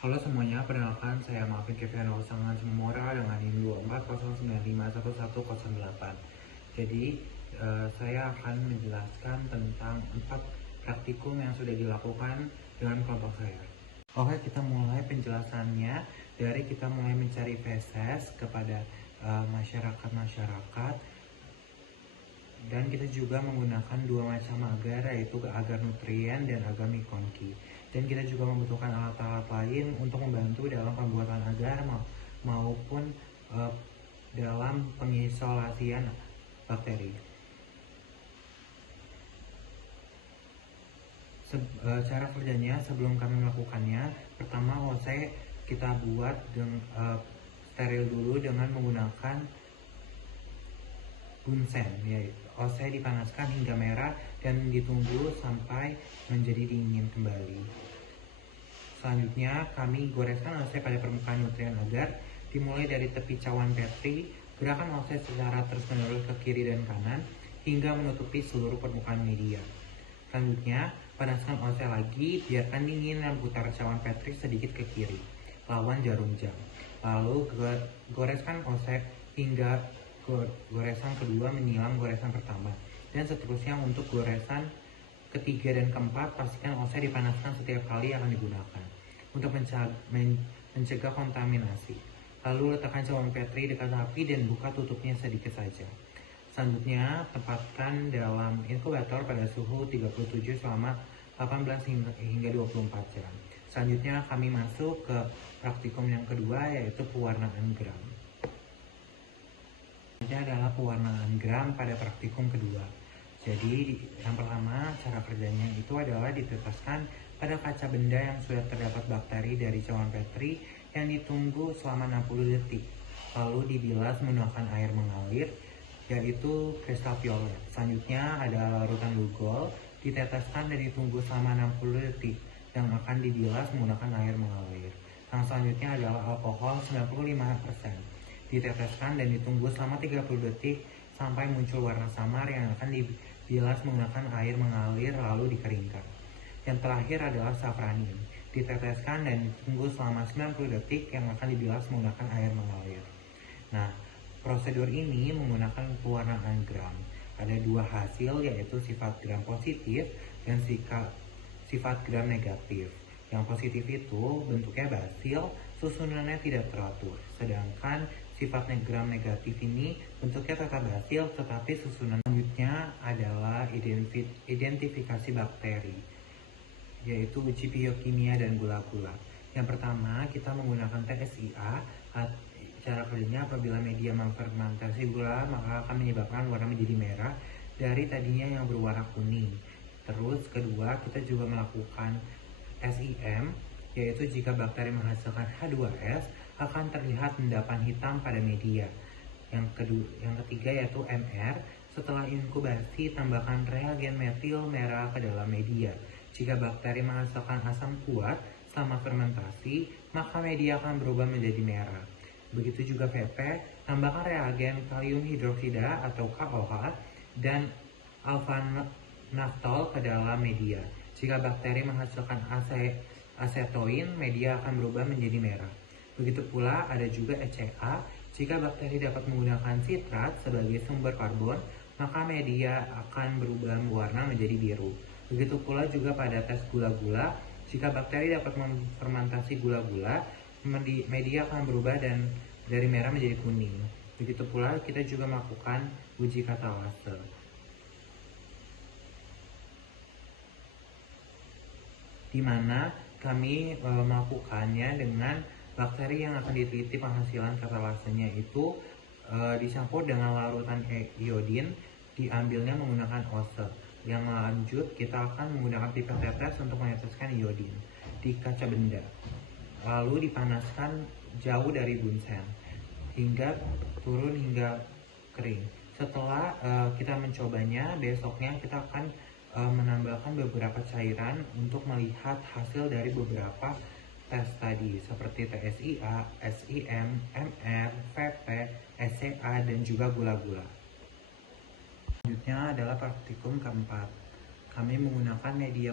Halo semuanya, perkenalkan saya Malvin Keviano Sangan Semora dengan NIM 240951108. Jadi, saya akan menjelaskan tentang 4 praktikum yang sudah dilakukan dengan kelompok saya. Oke, kita mulai penjelasannya dari kita mulai mencari feses kepada masyarakat-masyarakat, dan kita juga menggunakan dua macam agar, yaitu agar nutrien dan agar mikonki. Dan kita juga membutuhkan alat-alat lain untuk membantu dalam pembuatan agar maupun dalam pengisolasian bakteri. Cara kerjanya sebelum kami melakukannya, pertama OC kita buat steril dulu dengan menggunakan bunsen, yaitu OC dipanaskan hingga merah dan ditunggu sampai menjadi dingin kembali. Selanjutnya kami goreskan OC pada permukaan nutrien agar, dimulai dari tepi cawan petri. Gerakan OC secara terus-menerus ke kiri dan kanan hingga menutupi seluruh permukaan media. Selanjutnya, panaskan OC lagi, biarkan dingin dan putar cawan petri sedikit ke kiri, lawan jarum jam. Lalu goreskan OC hingga goresan kedua menyilang goresan pertama, dan seterusnya untuk goresan ketiga dan keempat. Pastikan OC dipanaskan setiap kali akan digunakan untuk mencegah kontaminasi. Lalu letakkan cawan petri dekat api dan buka tutupnya sedikit saja. Selanjutnya, tempatkan dalam inkubator pada suhu 37 selama 18 hingga 24 jam. Selanjutnya, kami masuk ke praktikum yang kedua, yaitu pewarnaan gram. Ini adalah pewarnaan gram pada praktikum kedua. Jadi, yang pertama, cara kerjanya itu adalah diteteskan pada kaca benda yang sudah terdapat bakteri dari cawan petri yang ditunggu selama 60 detik. Lalu dibilas menggunakan air mengalir, yaitu kristal violet. Selanjutnya ada larutan Lugol, diteteskan dan ditunggu selama 60 detik yang akan dibilas menggunakan air mengalir. Yang selanjutnya adalah alkohol 95%, diteteskan dan ditunggu selama 30 detik sampai muncul warna samar yang akan dibilas menggunakan air mengalir lalu dikeringkan. Yang terakhir adalah safranin, diteteskan dan ditunggu selama 90 detik yang akan dibilas menggunakan air mengalir. Nah, prosedur ini menggunakan pewarnaan gram. Ada dua hasil, yaitu sifat gram positif dan sifat gram negatif. Yang positif itu bentuknya basil, susunannya tidak teratur. Sedangkan sifat gram negatif ini bentuknya tetap basil tetapi susunan. Selanjutnya adalah identifikasi bakteri, yaitu uji biokimia dan gula-gula. Yang pertama, kita menggunakan TSIA. Cara kerjanya, apabila media memfermentasi gula, maka akan menyebabkan warna menjadi merah dari tadinya yang berwarna kuning. Terus kedua, kita juga melakukan SIM, yaitu jika bakteri menghasilkan H2S, akan terlihat endapan hitam pada media. Yang ketiga yaitu MR. Setelah inkubasi, tambahkan reagen metil merah ke dalam media. Jika bakteri menghasilkan asam kuat selama fermentasi, maka media akan berubah menjadi merah. Begitu juga PP, tambahkan reagen kalium hidroksida atau KOH dan alfa naftol ke dalam media. Jika bakteri menghasilkan asetoin, media akan berubah menjadi merah. Begitu pula ada juga ECA. Jika bakteri dapat menggunakan sitrat sebagai sumber karbon, maka media akan berubah warna menjadi biru. Begitu pula juga pada tes gula-gula. Jika bakteri dapat memfermentasi gula-gula, media akan berubah dan dari merah menjadi kuning. Begitu pula kita juga melakukan uji katalase, di mana kami melakukannya dengan bakteri yang akan diteliti penghasilan katalasenya itu dicampur dengan larutan iodin, diambilnya menggunakan OSE. Yang lanjut, kita akan menggunakan pipet tetes untuk meneteskan iodin di kaca benda, lalu dipanaskan jauh dari bunsen hingga turun hingga kering. Setelah kita mencobanya, besoknya kita akan menambahkan beberapa cairan untuk melihat hasil dari beberapa tes tadi, seperti TSIA, SIM, MR, PP, SCA, dan juga gula-gula. Selanjutnya adalah praktikum keempat. Kami menggunakan media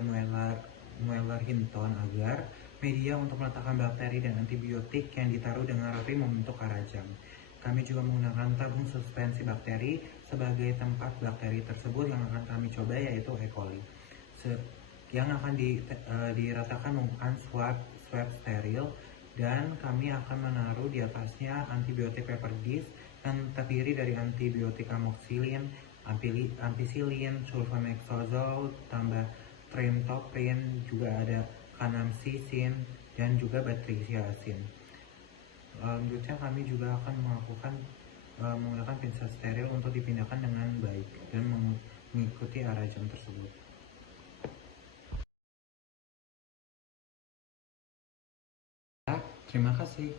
Mueller Hinton agar media untuk meletakkan bakteri dan antibiotik yang ditaruh dengan rapi membentuk arajam. Kami juga menggunakan tabung suspensi bakteri sebagai tempat bakteri tersebut yang akan kami coba, yaitu E. coli. Yang akan diratakan menggunakan swab steril, dan kami akan menaruh di atasnya antibiotik paper dish yang terdiri dari antibiotik amoxicillin, ampicillin, sulfamethoxazole, tambah trimethoprim, juga ada kanamycin, dan juga batriciazin. Berikutnya kami juga akan menggunakan pinset steril untuk dipindahkan dengan baik dan mengikuti arajam tersebut. Terima kasih.